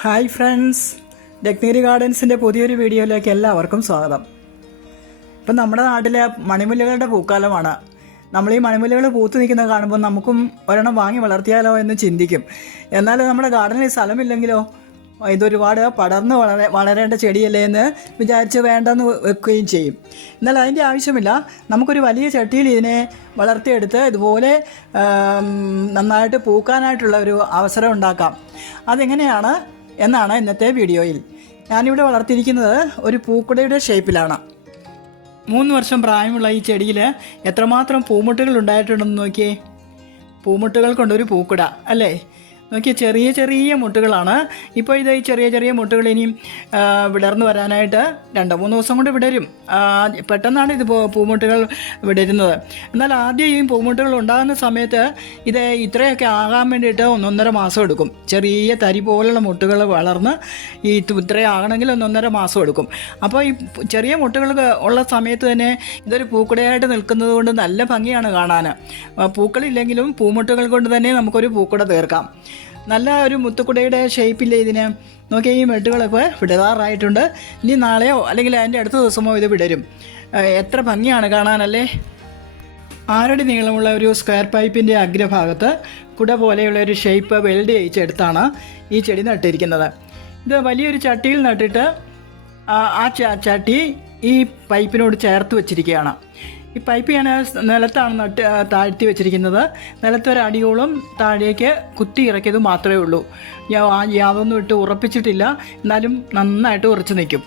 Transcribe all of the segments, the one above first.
Hi friends. Ratnagiri ഗാർഡൻസിന്റെ പുതിയൊരു വീഡിയോയിലേക്ക് എല്ലാവർക്കും സ്വാഗതം. ഇപ്പം നമ്മുടെ നാട്ടിലെ മണിമുല്ലകളുടെ പൂക്കാലമാണ്. നമ്മൾ ഈ മണിമുല്ലകൾ പൂത്ത് നിൽക്കുന്നത് കാണുമ്പോൾ നമുക്കും ഒരെണ്ണം വാങ്ങി വളർത്തിയാലോ എന്ന് ചിന്തിക്കും. എന്നാൽ നമ്മുടെ ഗാർഡനിൽ സ്ഥലമില്ലെങ്കിലോ ഇതൊരുപാട് പടർന്ന് വളരെ വളരേണ്ട ചെടിയല്ലേ എന്ന് വിചാരിച്ച് വേണ്ടെന്ന് വെക്കുകയും ചെയ്യും. എന്നാൽ അതിന്റെ ആവശ്യമില്ല. നമുക്കൊരു വലിയ ചട്ടിയിൽ ഇതിനെ വളർത്തിയെടുത്ത് ഇതുപോലെ നന്നായിട്ട് പൂക്കാനായിട്ടുള്ള ഒരു അവസരം ഉണ്ടാക്കാം. അതെങ്ങനെയാണ്? എന്നാണ് ഇന്നത്തെ വീഡിയോയിൽ. ഞാനിവിടെ വളർത്തിയിരിക്കുന്നത് ഒരു പൂക്കുടയുടെ ഷേപ്പിലാണ്. മൂന്ന് വർഷം പ്രായമുള്ള ഈ ചെടിയിൽ എത്രമാത്രം പൂമുട്ടുകൾ ഉണ്ടായിട്ടുണ്ടെന്ന് നോക്കിയേ? പൂമുട്ടുകൾ കൊണ്ടൊരു പൂക്കുട അല്ലേ? നോക്കിയേ ചെറിയ ചെറിയ മുട്ടുകളാണ്. ഇപ്പോൾ ഇത് ഈ ചെറിയ ചെറിയ മുട്ടുകൾ ഇനിയും വിടർന്ന് വരാനായിട്ട് രണ്ടോ മൂന്ന് ദിവസം കൊണ്ട് വിടരും. പെട്ടെന്നാണ് ഇത് പൂമുട്ടുകൾ വിടരുന്നത്. എന്നാൽ ആദ്യം ഈ പൂമുട്ടുകൾ ഉണ്ടാകുന്ന സമയത്ത് ഇത് ഇത്രയൊക്കെ ആകാൻ വേണ്ടിയിട്ട് ഒന്നൊന്നര മാസം എടുക്കും. ചെറിയ തരി പോലുള്ള മുട്ടുകൾ വളർന്ന് ഈ ഇത്രയാകണമെങ്കിൽ ഒന്നൊന്നര മാസം എടുക്കും. അപ്പോൾ ഈ ചെറിയ മുട്ടുകൾ ഉള്ള സമയത്ത് തന്നെ ഇതൊരു പൂക്കുടയായിട്ട് നിൽക്കുന്നത് കൊണ്ട് നല്ല ഭംഗിയാണ് കാണാൻ. പൂക്കളില്ലെങ്കിലും പൂമുട്ടുകൾ കൊണ്ട് തന്നെ നമുക്കൊരു പൂക്കുട തീർക്കാം. നല്ല ഒരു മുത്തുക്കുടയുടെ ഷേപ്പില്ലേ ഇതിന്? നോക്കിയാൽ ഈ മെട്ടുകളൊക്കെ വിടരാറായിട്ടുണ്ട്. ഇനി നാളെയോ അല്ലെങ്കിൽ അതിന്റെ അടുത്ത ദിവസമോ ഇത് വിടരും. എത്ര ഭംഗിയാണ് കാണാനല്ലേ? ആരടി നീളമുള്ള ഒരു സ്ക്വയർ പൈപ്പിന്റെ അഗ്രഭാഗത്ത് കുട പോലെയുള്ള ഒരു ഷേപ്പ് വെൽഡ് ചെയ്യിച്ചെടുത്താണ് ഈ ചെടി നട്ടിരിക്കുന്നത്. ഇത് വലിയൊരു ചട്ടിയിൽ നട്ടിട്ട് ആ ചട്ടി ഈ പൈപ്പിനോട് ചേർത്ത് വെച്ചിരിക്കുകയാണ്. ഈ പൈപ്പ് ഞാൻ നിലത്താണ് നട്ട് താഴ്ത്തി വെച്ചിരിക്കുന്നത്. നിലത്തൊരടിയോളം താഴേക്ക് കുത്തി ഇറക്കിയത് മാത്രമേ ഉള്ളൂ. ആ യാതൊന്നും ഇട്ട് ഉറപ്പിച്ചിട്ടില്ല. എന്നാലും നന്നായിട്ട് ഉറച്ചു നിൽക്കും.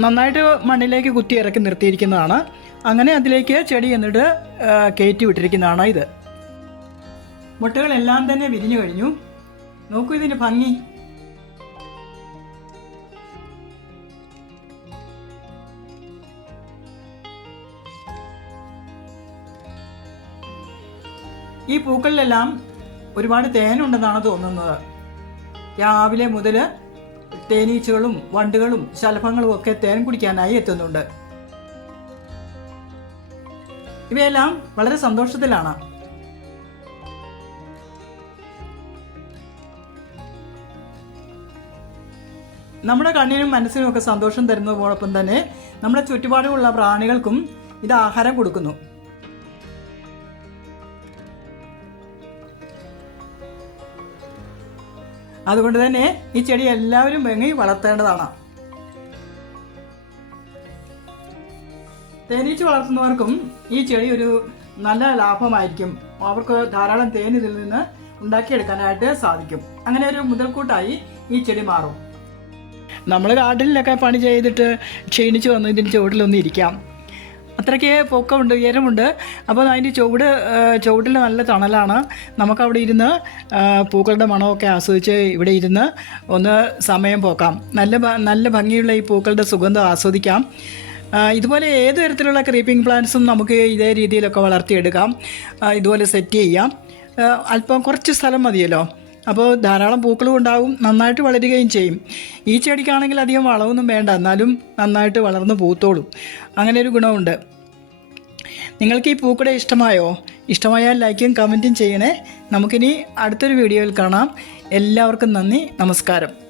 നന്നായിട്ട് മണ്ണിലേക്ക് കുത്തി ഇറക്കി നിർത്തിയിരിക്കുന്നതാണ്. അങ്ങനെ അതിലേക്ക് ചെടി എന്നിട്ട് കയറ്റി വിട്ടിരിക്കുന്നതാണ് ഇത്. മുട്ടകളെല്ലാം തന്നെ വിരിഞ്ഞു കഴിഞ്ഞു. നോക്കൂ ഇതിന്റെ ഭംഗി. ഈ പൂക്കളിലെല്ലാം ഒരുപാട് തേനുണ്ടെന്നാണ് തോന്നുന്നത്. രാവിലെ മുതൽ തേനീച്ചകളും വണ്ടുകളും ശലഭങ്ങളും ഒക്കെ തേൻ കുടിക്കാനായി എത്തുന്നുണ്ട്. ഇവയെല്ലാം വളരെ സന്തോഷത്തിലാണ്. നമ്മുടെ കണ്ണിനും മനസ്സിനും ഒക്കെ സന്തോഷം തരുന്നതോടൊപ്പം തന്നെ നമ്മുടെ ചുറ്റുപാടുമുള്ള പ്രാണികൾക്കും ഇത് ആഹാരം കൊടുക്കുന്നു. അതുകൊണ്ട് തന്നെ ഈ ചെടി എല്ലാവരും വെങ്ങി വളർത്തേണ്ടതാണ്. തേനീച്ച വളർത്തുന്നവർക്കും ഈ ചെടി ഒരു നല്ല ലാഭമായിരിക്കും. അവർക്ക് ധാരാളം തേൻ ഇതിൽ നിന്ന് ഉണ്ടാക്കിയെടുക്കാനായിട്ട് സാധിക്കും. അങ്ങനെ ഒരു മുതൽക്കൂട്ടായി ഈ ചെടി മാറും. നമ്മൾ ഗാർഡനിലൊക്കെ പണി ചെയ്തിട്ട് ക്ഷീണിച്ച് വന്ന് ഇതിന്റെ ചുവട്ടിലൊന്നും ഇരിക്കാം. അത്രയ്ക്ക് പൊക്കമുണ്ട് ഉയരമുണ്ട്. അപ്പോൾ അതിന്റെ ചുവട് ചുവട്ടിൽ നല്ല തണലാണ്. നമുക്കവിടെ ഇരുന്ന് പൂക്കളുടെ മണമൊക്കെ ആസ്വദിച്ച് ഇവിടെ ഇരുന്ന് ഒന്ന് സമയം പോക്കാം. നല്ല നല്ല ഭംഗിയുള്ള ഈ പൂക്കളുടെ സുഗന്ധം ആസ്വദിക്കാം. ഇതുപോലെ ഏത് തരത്തിലുള്ള ക്രീപ്പിംഗ് പ്ലാന്റ്സും നമുക്ക് ഇതേ രീതിയിലൊക്കെ വളർത്തിയെടുക്കാം. ഇതുപോലെ സെറ്റ് ചെയ്യാം. അല്പം കുറച്ച് സ്ഥലം മതിയല്ലോ? അപ്പോൾ ധാരാളം പൂക്കളും ഉണ്ടാവും നന്നായിട്ട് വളരുകയും ചെയ്യും. ഈ ചെടിക്കാണെങ്കിൽ അധികം വളമൊന്നും വേണ്ട എന്നാലും നന്നായിട്ട് വളർന്ന് പൂത്തോളും. അങ്ങനെ ഒരു ഗുണമുണ്ട്. നിങ്ങൾക്ക് ഈ പൂക്കട ഇഷ്ടമായോ? ഇഷ്ടമായാൽ ലൈക്കും കമന്റും ചെയ്യണേ. നമുക്കിനി അടുത്തൊരു വീഡിയോയിൽ കാണാം. എല്ലാവർക്കും നന്ദി നമസ്കാരം.